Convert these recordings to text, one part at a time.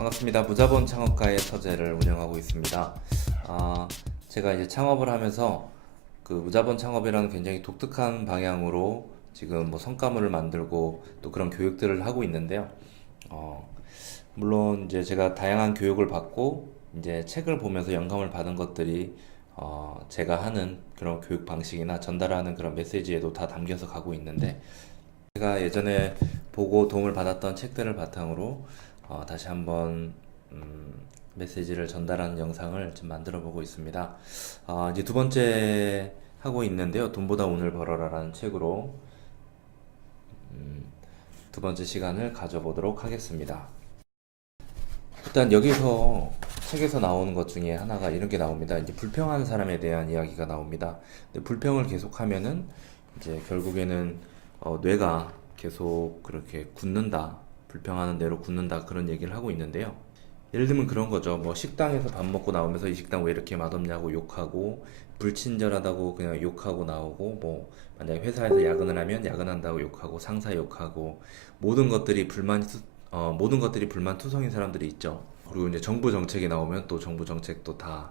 반갑습니다. 무자본 창업가의 서재를 운영하고 있습니다. 아, 제가 이제 창업을 하면서 그 무자본 창업이라는 굉장히 독특한 방향으로 지금 뭐 성과물을 만들고 또 그런 교육들을 하고 있는데요. 어, 물론 이제 제가 다양한 교육을 받고 이제 책을 보면서 영감을 받은 것들이 제가 하는 그런 교육 방식이나 전달하는 그런 메시지에도 다 담겨서 가고 있는데, 제가 예전에 보고 도움을 받았던 책들을 바탕으로 다시 한번 메시지를 전달하는 영상을 좀 만들어 보고 있습니다. 이제 두 번째 하고 있는데요. 돈보다 운을 벌어라라는 책으로 두 번째 시간을 가져보도록 하겠습니다. 일단 여기서 책에서 나오는 것 중에 하나가 이런 게 나옵니다. 이제 불평하는 사람에 대한 이야기가 나옵니다. 근데 불평을 계속하면은 이제 결국에는 뇌가 계속 그렇게 굳는다, 불평하는 대로 굳는다 그런 얘기를 하고 있는데요. 예를 들면 그런 거죠. 뭐 식당에서 밥 먹고 나오면서 이 식당 왜 이렇게 맛없냐고 욕하고, 불친절하다고 그냥 욕하고 나오고, 뭐 만약에 회사에서 야근을 하면 야근한다고 욕하고, 상사 욕하고, 모든 것들이 모든 것들이 불만투성인 사람들이 있죠. 그리고 이제 정부 정책이 나오면 또 정부 정책도 다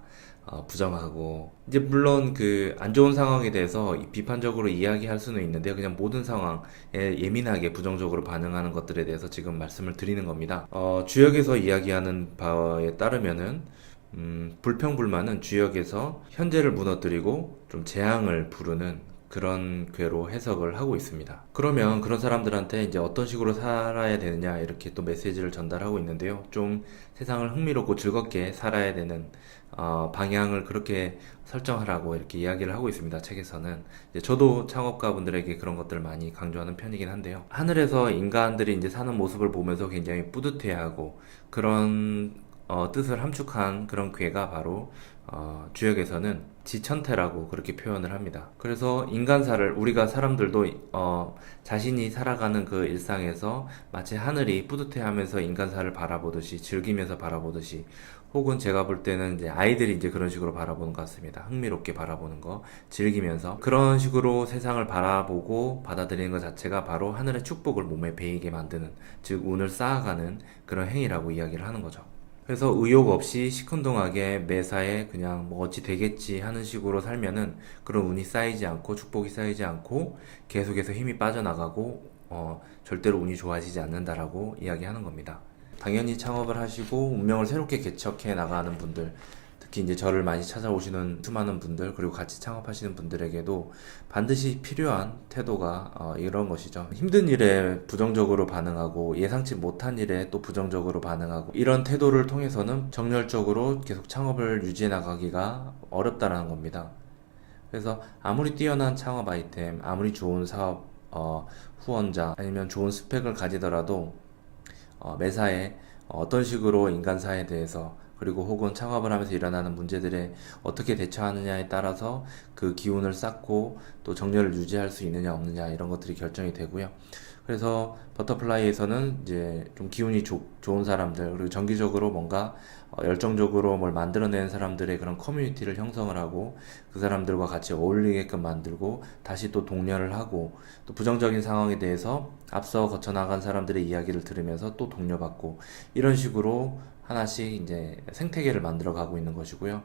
부정하고, 이제 물론 그 안 좋은 상황에 대해서 비판적으로 이야기할 수는 있는데, 그냥 모든 상황에 예민하게 부정적으로 반응하는 것들에 대해서 지금 말씀을 드리는 겁니다. 주역에서 이야기하는 바에 따르면은 불평불만은 주역에서 현재를 무너뜨리고 좀 재앙을 부르는 그런 궤로 해석을 하고 있습니다. 그러면 그런 사람들한테 이제 어떤 식으로 살아야 되느냐 이렇게 또 메시지를 전달하고 있는데요. 좀 세상을 흥미롭고 즐겁게 살아야 되는 방향을 그렇게 설정하라고 이렇게 이야기를 하고 있습니다. 책에서는. 이제 저도 창업가분들에게 그런 것들을 많이 강조하는 편이긴 한데요. 하늘에서 인간들이 이제 사는 모습을 보면서 굉장히 뿌듯해하고 그런 뜻을 함축한 그런 괴가 바로 주역에서는 지천태라고 그렇게 표현을 합니다. 그래서 인간사를 우리가 사람들도 자신이 살아가는 그 일상에서 마치 하늘이 뿌듯해하면서 인간사를 바라보듯이 즐기면서 바라보듯이, 혹은 제가 볼 때는 이제 아이들이 이제 그런 식으로 바라보는 것 같습니다. 흥미롭게 바라보는 거, 즐기면서 그런 식으로 세상을 바라보고 받아들이는 것 자체가 바로 하늘의 축복을 몸에 배이게 만드는, 즉 운을 쌓아가는 그런 행위라고 이야기를 하는 거죠. 그래서 의욕 없이 시큰둥하게 매사에 그냥 뭐 어찌 되겠지 하는 식으로 살면은 그런 운이 쌓이지 않고 축복이 쌓이지 않고 계속해서 힘이 빠져나가고 절대로 운이 좋아지지 않는다라고 이야기하는 겁니다. 당연히 창업을 하시고 운명을 새롭게 개척해 나가는 분들, 특히 이제 저를 많이 찾아오시는 수많은 분들, 그리고 같이 창업하시는 분들에게도 반드시 필요한 태도가 이런 것이죠. 힘든 일에 부정적으로 반응하고 예상치 못한 일에 또 부정적으로 반응하고, 이런 태도를 통해서는 정열적으로 계속 창업을 유지해 나가기가 어렵다라는 겁니다. 그래서 아무리 뛰어난 창업 아이템, 아무리 좋은 사업 후원자, 아니면 좋은 스펙을 가지더라도 매사에 어떤 식으로 인간사에 대해서, 그리고 혹은 창업을 하면서 일어나는 문제들에 어떻게 대처하느냐에 따라서 그 기운을 쌓고 또 정렬을 유지할 수 있느냐 없느냐 이런 것들이 결정이 되고요. 그래서 버터플라이에서는 이제 좀 기운이 좋은 사람들, 그리고 정기적으로 뭔가 열정적으로 뭘 만들어내는 사람들의 그런 커뮤니티를 형성을 하고, 그 사람들과 같이 어울리게끔 만들고, 다시 또 독려를 하고, 또 부정적인 상황에 대해서 앞서 거쳐나간 사람들의 이야기를 들으면서 또 독려받고, 이런 식으로 하나씩 이제 생태계를 만들어 가고 있는 것이고요.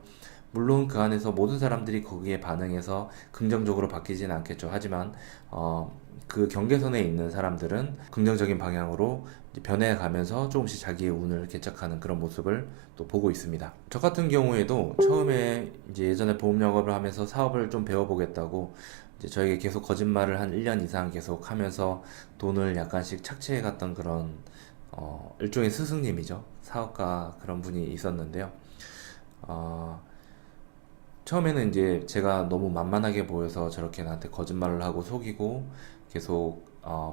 물론 그 안에서 모든 사람들이 거기에 반응해서 긍정적으로 바뀌지는 않겠죠. 하지만 그 경계선에 있는 사람들은 긍정적인 방향으로 이제 변해가면서 조금씩 자기의 운을 개척하는 그런 모습을 또 보고 있습니다. 저 같은 경우에도 처음에 이제 예전에 보험 영업을 하면서 사업을 좀 배워보겠다고 이제 저에게 계속 거짓말을 한 1년 이상 계속 하면서 돈을 약간씩 착취해 갔던 그런 일종의 스승님이죠. 사업가 그런 분이 있었는데요. 어, 처음에는 이제 제가 너무 만만하게 보여서 저렇게 나한테 거짓말을 하고 속이고 계속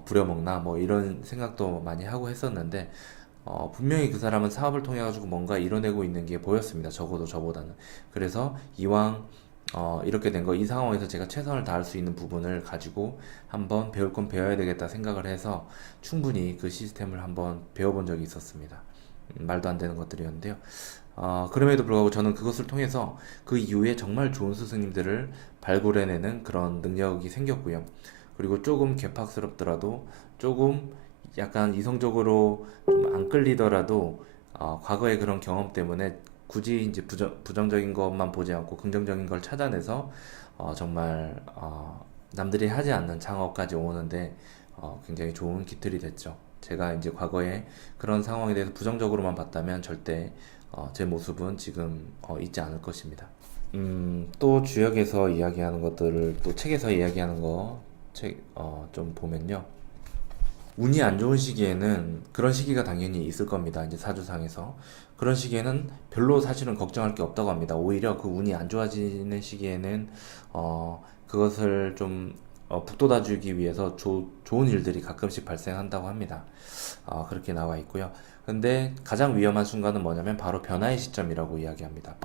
부려먹나 뭐 이런 생각도 많이 하고 했었는데, 분명히 그 사람은 사업을 통해 가지고 뭔가 이뤄내고 있는 게 보였습니다. 적어도 저보다는. 그래서 이왕 이렇게 된 거, 이 상황에서 제가 최선을 다할 수 있는 부분을 가지고 한번 배울 건 배워야 되겠다 생각을 해서 충분히 그 시스템을 한번 배워본 적이 있었습니다. 말도 안 되는 것들이었는데요. 그럼에도 불구하고 저는 그것을 통해서 그 이후에 정말 좋은 스승님들을 발굴해내는 그런 능력이 생겼고요. 그리고 조금 개팍스럽더라도, 조금 약간 이성적으로 좀 안 끌리더라도 과거의 그런 경험 때문에 굳이 이제 부정적인 것만 보지 않고 긍정적인 걸 찾아내서 정말 남들이 하지 않는 창업까지 오는데 굉장히 좋은 기틀이 됐죠. 제가 이제 과거에 그런 상황에 대해서 부정적으로만 봤다면 절대 제 모습은 지금 있지 않을 것입니다. 또 주역에서 이야기하는 것들을 또 책에서 이야기하는 거 좀 보면요. 운이 안 좋은 시기에는 그런 시기가 당연히 있을 겁니다. 이제 사주상에서. 그런 시기에는 별로 사실은 걱정할 게 없다고 합니다. 오히려 그 운이 안 좋아지는 시기에는 그것을 좀 북돋아주기 위해서 좋은 일들이 가끔씩 발생한다고 합니다. 그렇게 나와 있고요. 근데 가장 위험한 순간은 뭐냐면 바로 변화의 시점이라고 이야기합니다.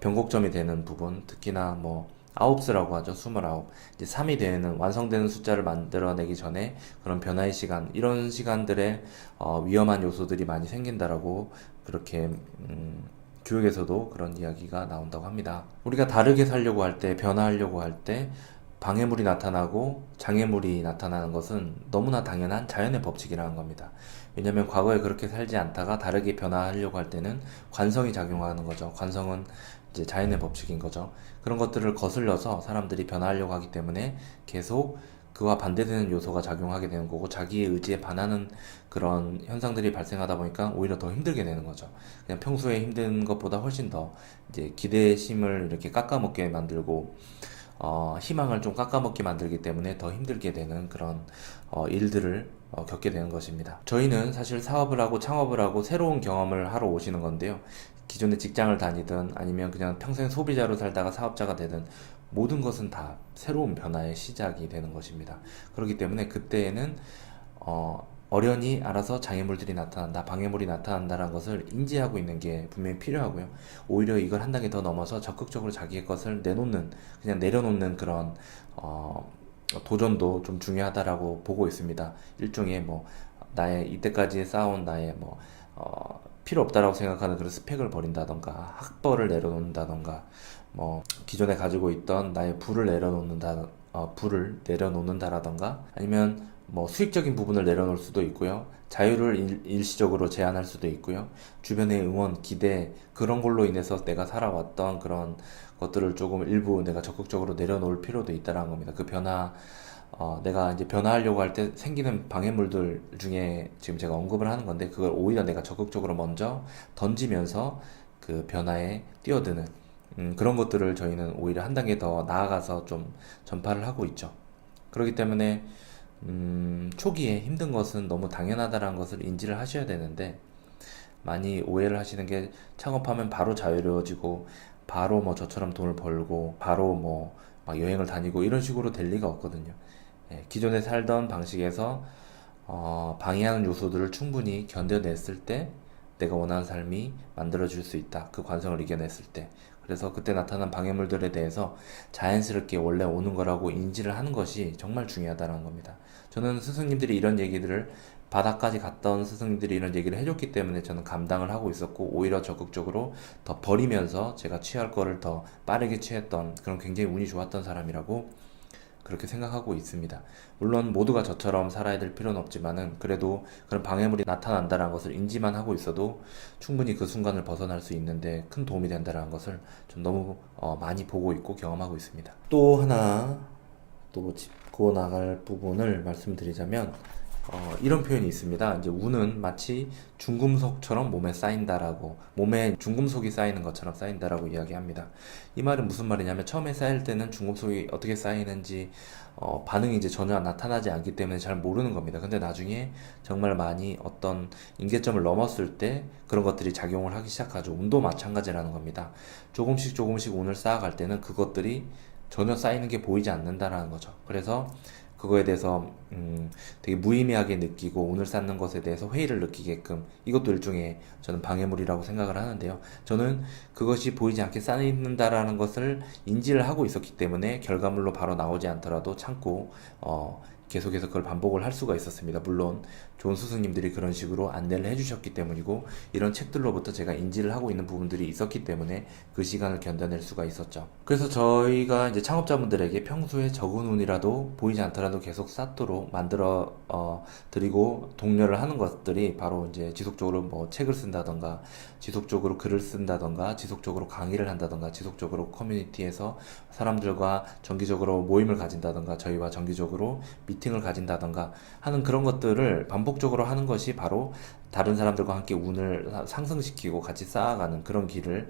변곡점이 되는 부분, 특히나 뭐 아홉수라고 하죠. 29. 이제 3이 되는 완성되는 숫자를 만들어내기 전에 그런 변화의 시간, 이런 시간들에 위험한 요소들이 많이 생긴다라고 그렇게 교육에서도 그런 이야기가 나온다고 합니다. 우리가 다르게 살려고 할 때, 변화하려고 할 때 방해물이 나타나고 장애물이 나타나는 것은 너무나 당연한 자연의 법칙이라는 겁니다. 왜냐하면 과거에 그렇게 살지 않다가 다르게 변화하려고 할 때는 관성이 작용하는 거죠. 관성은 이제 자연의 법칙인 거죠. 그런 것들을 거슬려서 사람들이 변화하려고 하기 때문에 계속 그와 반대되는 요소가 작용하게 되는 거고 자기의 의지에 반하는 그런 현상들이 발생하다 보니까 오히려 더 힘들게 되는 거죠. 그냥 평소에 힘든 것보다 훨씬 더 이제 기대심을 이렇게 깎아먹게 만들고 희망을 좀 깎아먹게 만들기 때문에 더 힘들게 되는 그런 일들을 겪게 되는 것입니다. 저희는 사실 사업을 하고 창업을 하고 새로운 경험을 하러 오시는 건데요. 기존에 직장을 다니든 아니면 그냥 평생 소비자로 살다가 사업자가 되든 모든 것은 다 새로운 변화의 시작이 되는 것입니다. 그렇기 때문에 그때에는 어련히 알아서 장애물들이 나타난다, 방해물이 나타난다는 것을 인지하고 있는 게 분명히 필요하고요. 오히려 이걸 한 단계 더 넘어서 적극적으로 자기의 것을 내놓는, 그냥 내려놓는 그런 도전도 좀 중요하다라고 보고 있습니다. 일종의 뭐 나의 이때까지 쌓아온 나의 뭐 필요 없다라고 생각하는 그런 스펙을 버린다던가 학벌을 내려놓는다던가 뭐 기존에 가지고 있던 나의 부를 내려놓는다라던가 아니면 뭐 수익적인 부분을 내려놓을 수도 있고요. 자유를 일시적으로 제한할 수도 있고요. 주변의 응원, 기대 그런 걸로 인해서 내가 살아왔던 그런 것들을 조금 일부 내가 적극적으로 내려놓을 필요도 있다라는 겁니다. 그 변화 내가 이제 변화하려고 할 때 생기는 방해물들 중에 지금 제가 언급을 하는 건데 그걸 오히려 내가 적극적으로 먼저 던지면서 그 변화에 뛰어드는 그런 것들을 저희는 오히려 한 단계 더 나아가서 좀 전파를 하고 있죠. 그렇기 때문에 초기에 힘든 것은 너무 당연하다는 것을 인지를 하셔야 되는데 많이 오해를 하시는 게 창업하면 바로 자유로워지고 바로 뭐 저처럼 돈을 벌고 바로 뭐 막 여행을 다니고 이런 식으로 될 리가 없거든요. 기존에 살던 방식에서 방해하는 요소들을 충분히 견뎌냈을 때 내가 원하는 삶이 만들어질 수 있다. 그 관성을 이겨냈을 때. 그래서 그때 나타난 방해물들에 대해서 자연스럽게 원래 오는 거라고 인지를 하는 것이 정말 중요하다는 겁니다. 저는 스승님들이 이런 얘기들을 바닥까지 갔던 스승님들이 이런 얘기를 해줬기 때문에 저는 감당을 하고 있었고 오히려 적극적으로 더 버리면서 제가 취할 거를 더 빠르게 취했던 그런 굉장히 운이 좋았던 사람이라고 그렇게 생각하고 있습니다. 물론 모두가 저처럼 살아야 될 필요는 없지만은 그래도 그런 방해물이 나타난다는 것을 인지만 하고 있어도 충분히 그 순간을 벗어날 수 있는데 큰 도움이 된다는 것을 좀 너무 많이 보고 있고 경험하고 있습니다. 또 하나 또 짚고 나갈 부분을 말씀드리자면 이런 표현이 있습니다. 이제 운은 마치 중금속처럼 몸에 쌓인다라고, 몸에 중금속이 쌓이는 것처럼 쌓인다라고 이야기합니다. 이 말은 무슨 말이냐면 처음에 쌓일 때는 중금속이 어떻게 쌓이는지 반응이 이제 전혀 나타나지 않기 때문에 잘 모르는 겁니다. 근데 나중에 정말 많이 어떤 임계점을 넘었을 때 그런 것들이 작용을 하기 시작하죠. 운도 마찬가지라는 겁니다. 조금씩 조금씩 운을 쌓아갈 때는 그것들이 전혀 쌓이는 게 보이지 않는다라는 거죠. 그래서 그거에 대해서 되게 무의미하게 느끼고 운을 쌓는 것에 대해서 회의를 느끼게끔 이것도 일종의 저는 방해물이라고 생각을 하는데요. 저는 그것이 보이지 않게 쌓이는다라는 것을 인지를 하고 있었기 때문에 결과물로 바로 나오지 않더라도 참고 계속해서 그걸 반복을 할 수가 있었습니다. 물론 좋은 스승님들이 그런 식으로 안내를 해주셨기 때문이고, 이런 책들로부터 제가 인지를 하고 있는 부분들이 있었기 때문에 그 시간을 견뎌낼 수가 있었죠. 그래서 저희가 이제 창업자분들에게 평소에 적은 운이라도 보이지 않더라도 계속 쌓도록 만들어 드리고 독려를 하는 것들이 바로 이제 지속적으로 뭐 책을 쓴다던가, 지속적으로 글을 쓴다던가, 지속적으로 강의를 한다던가, 지속적으로 커뮤니티에서 사람들과 정기적으로 모임을 가진다던가, 저희와 정기적으로 미팅을 가진다던가 하는 그런 것들을 반복적으로 하는 것이 바로 다른 사람들과 함께 운을 상승시키고 같이 쌓아가는 그런 길을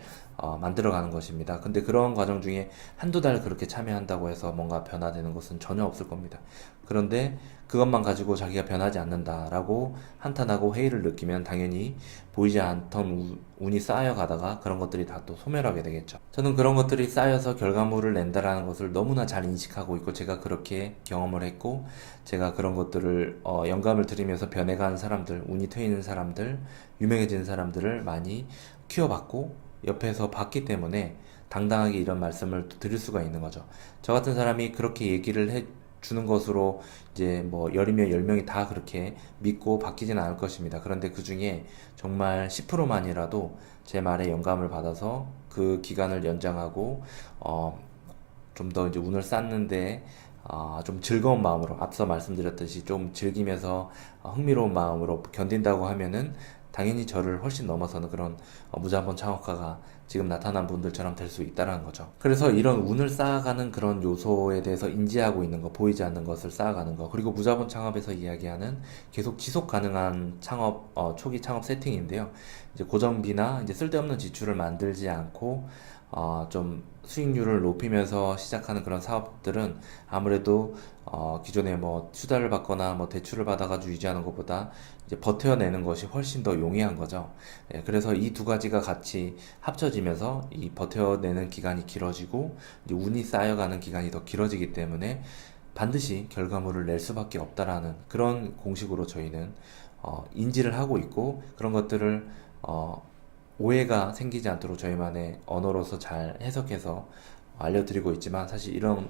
만들어가는 것입니다. 근데 그런 과정 중에 한두 달 그렇게 참여한다고 해서 뭔가 변화되는 것은 전혀 없을 겁니다. 그런데 그것만 가지고 자기가 변하지 않는다라고 한탄하고 회의를 느끼면 당연히 보이지 않던 운이 쌓여가다가 그런 것들이 다 또 소멸하게 되겠죠. 저는 그런 것들이 쌓여서 결과물을 낸다라는 것을 너무나 잘 인식하고 있고, 제가 그렇게 경험을 했고, 제가 그런 것들을 영감을 들이면서 변해간 사람들, 운이 트이는 사람들, 유명해진 사람들을 많이 키워봤고 옆에서 봤기 때문에 당당하게 이런 말씀을 또 드릴 수가 있는 거죠. 저 같은 사람이 그렇게 얘기를 해 주는 것으로 이제 뭐 열이면 10명이 다 그렇게 믿고 바뀌지는 않을 것입니다. 그런데 그 중에 정말 10%만이라도 제 말에 영감을 받아서 그 기간을 연장하고 좀 더 이제 운을 쌓는데 좀 즐거운 마음으로, 앞서 말씀드렸듯이 좀 즐기면서 흥미로운 마음으로 견딘다고 하면은 당연히 저를 훨씬 넘어서는 그런 무자본 창업가가 지금 나타난 분들처럼 될 수 있다는 거죠. 그래서 이런 운을 쌓아가는 그런 요소에 대해서 인지하고 있는 거, 보이지 않는 것을 쌓아가는 거, 그리고 무자본 창업에서 이야기하는 계속 지속 가능한 창업, 초기 창업 세팅인데요. 이제 고정비나 이제 쓸데없는 지출을 만들지 않고 좀 수익률을 높이면서 시작하는 그런 사업들은 아무래도 기존에 뭐 투자를 받거나 뭐 대출을 받아가지고 유지하는 것보다 이제 버텨내는 것이 훨씬 더 용이한 거죠. 예, 그래서 이 두 가지가 같이 합쳐지면서 이 버텨내는 기간이 길어지고 이제 운이 쌓여가는 기간이 더 길어지기 때문에 반드시 결과물을 낼 수밖에 없다라는 그런 공식으로 저희는 인지를 하고 있고, 그런 것들을 오해가 생기지 않도록 저희만의 언어로서 잘 해석해서 알려드리고 있지만, 사실 이런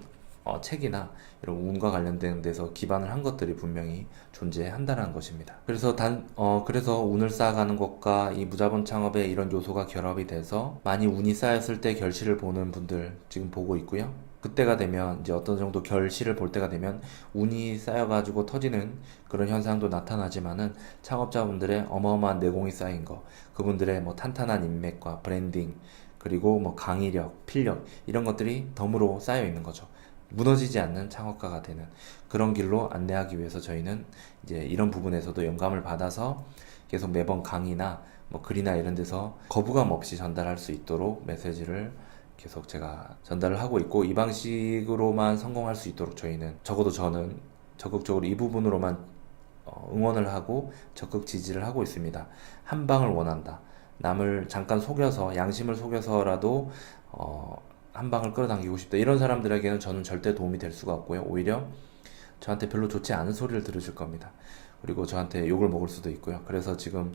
책이나 이런 운과 관련된 데서 기반을 한 것들이 분명히 존재한다는 것입니다. 그래서 운을 쌓아가는 것과 이 무자본 창업의 이런 요소가 결합이 돼서 많이 운이 쌓였을 때 결실을 보는 분들 지금 보고 있고요. 그때가 되면 이제 어떤 정도 결실을 볼 때가 되면 운이 쌓여가지고 터지는 그런 현상도 나타나지만은 창업자분들의 어마어마한 내공이 쌓인 거, 그분들의 뭐 탄탄한 인맥과 브랜딩, 그리고 뭐 강의력, 필력, 이런 것들이 덤으로 쌓여 있는 거죠. 무너지지 않는 창업가가 되는 그런 길로 안내하기 위해서 저희는 이제 이런 부분에서도 영감을 받아서 계속 매번 강의나 뭐 글이나 이런 데서 거부감 없이 전달할 수 있도록 메시지를 계속 제가 전달을 하고 있고, 이 방식으로만 성공할 수 있도록 저희는, 적어도 저는 적극적으로 이 부분으로만 응원을 하고 적극 지지를 하고 있습니다. 한 방을 원한다. 남을 잠깐 속여서, 양심을 속여서라도 한 방을 끌어당기고 싶다. 이런 사람들에게는 저는 절대 도움이 될 수가 없고요. 오히려 저한테 별로 좋지 않은 소리를 들으실 겁니다. 그리고 저한테 욕을 먹을 수도 있고요. 그래서 지금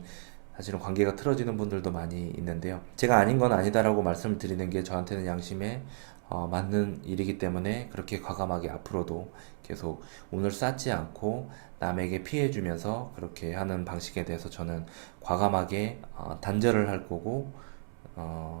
사실은 관계가 틀어지는 분들도 많이 있는데요. 제가 아닌 건 아니다라고 말씀을 드리는 게 저한테는 양심에 맞는 일이기 때문에 그렇게 과감하게 앞으로도 계속 운을 쌓지 않고 남에게 피해 주면서 그렇게 하는 방식에 대해서 저는 과감하게 단절을 할 거고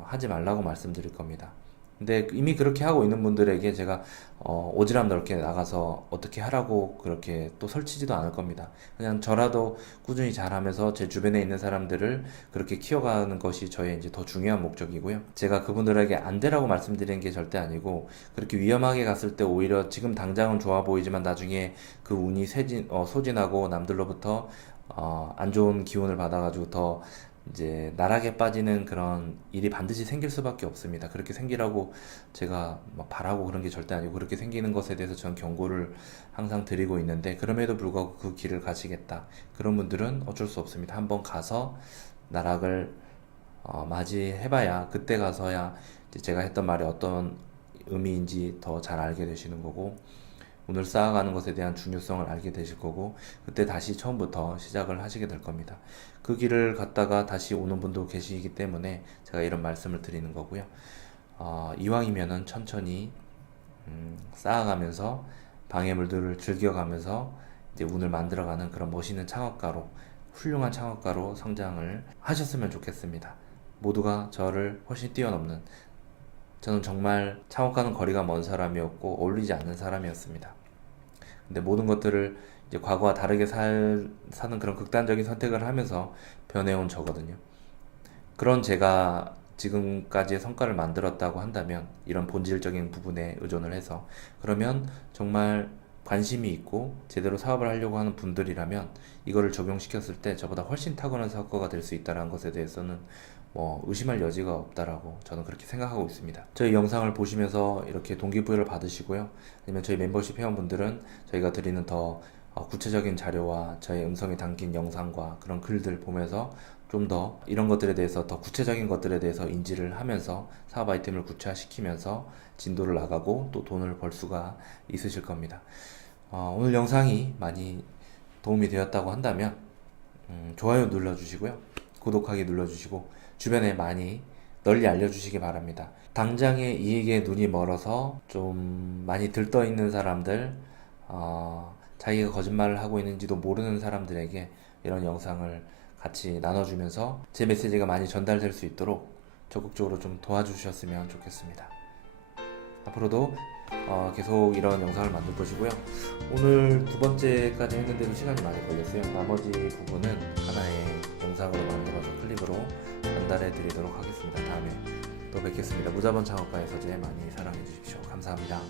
하지 말라고 말씀드릴 겁니다. 근데 이미 그렇게 하고 있는 분들에게 제가 오지랖 넓게 나가서 어떻게 하라고 그렇게 또 설치지도 않을 겁니다. 그냥 저라도 꾸준히 잘하면서 제 주변에 있는 사람들을 그렇게 키워가는 것이 저의 이제 더 중요한 목적이고요. 제가 그분들에게 안 되라고 말씀드리는 게 절대 아니고, 그렇게 위험하게 갔을 때 오히려 지금 당장은 좋아 보이지만 나중에 그 운이 소진하고 남들로부터 안 좋은 기운을 받아가지고 더 이제 나락에 빠지는 그런 일이 반드시 생길 수밖에 없습니다. 그렇게 생기라고 제가 막 바라고 그런 게 절대 아니고, 그렇게 생기는 것에 대해서 저는 경고를 항상 드리고 있는데, 그럼에도 불구하고 그 길을 가시겠다, 그런 분들은 어쩔 수 없습니다. 한번 가서 나락을 맞이해봐야, 그때 가서야 이제 제가 했던 말이 어떤 의미인지 더 잘 알게 되시는 거고, 오늘 쌓아가는 것에 대한 중요성을 알게 되실 거고, 그때 다시 처음부터 시작을 하시게 될 겁니다. 그 길을 갔다가 다시 오는 분도 계시기 때문에 제가 이런 말씀을 드리는 거고요. 이왕이면은 천천히 쌓아가면서 방해물들을 즐겨가면서 이제 운을 만들어가는 그런 멋있는 창업가로, 훌륭한 창업가로 성장을 하셨으면 좋겠습니다. 모두가 저를 훨씬 뛰어넘는, 저는 정말 창업가는 거리가 먼 사람이었고 어울리지 않는 사람이었습니다. 근데 모든 것들을 이제 과거와 다르게 사는 그런 극단적인 선택을 하면서 변해온 저거든요. 그런 제가 지금까지의 성과를 만들었다고 한다면, 이런 본질적인 부분에 의존을 해서, 그러면 정말 관심이 있고 제대로 사업을 하려고 하는 분들이라면 이거를 적용시켰을 때 저보다 훨씬 탁월한 사업가가 될 수 있다는 것에 대해서는 뭐 의심할 여지가 없다라고 저는 그렇게 생각하고 있습니다. 저희 영상을 보시면서 이렇게 동기부여를 받으시고요. 아니면 저희 멤버십 회원분들은 저희가 드리는 더 구체적인 자료와 저희 음성이 담긴 영상과 그런 글들 보면서 좀 더 이런 것들에 대해서, 더 구체적인 것들에 대해서 인지를 하면서 사업 아이템을 구체화시키면서 진도를 나가고 또 돈을 벌 수가 있으실 겁니다. 오늘 영상이 많이 도움이 되었다고 한다면 좋아요 눌러주시고요. 구독하기 눌러주시고 주변에 많이 널리 알려주시기 바랍니다. 당장의 이익에 눈이 멀어서 좀 많이 들떠 있는 사람들, 자기가 거짓말을 하고 있는지도 모르는 사람들에게 이런 영상을 같이 나눠주면서 제 메시지가 많이 전달될 수 있도록 적극적으로 좀 도와주셨으면 좋겠습니다. 앞으로도 계속 이런 영상을 만들 것이고요. 오늘 두 번째까지 했는데도 시간이 많이 걸렸어요. 나머지 부분은 하나의 영상으로 만들어서 클립으로 전달해 드리도록 하겠습니다. 다음에 또 뵙겠습니다. 무자본 창업가의 서재 많이 사랑해 주십시오. 감사합니다.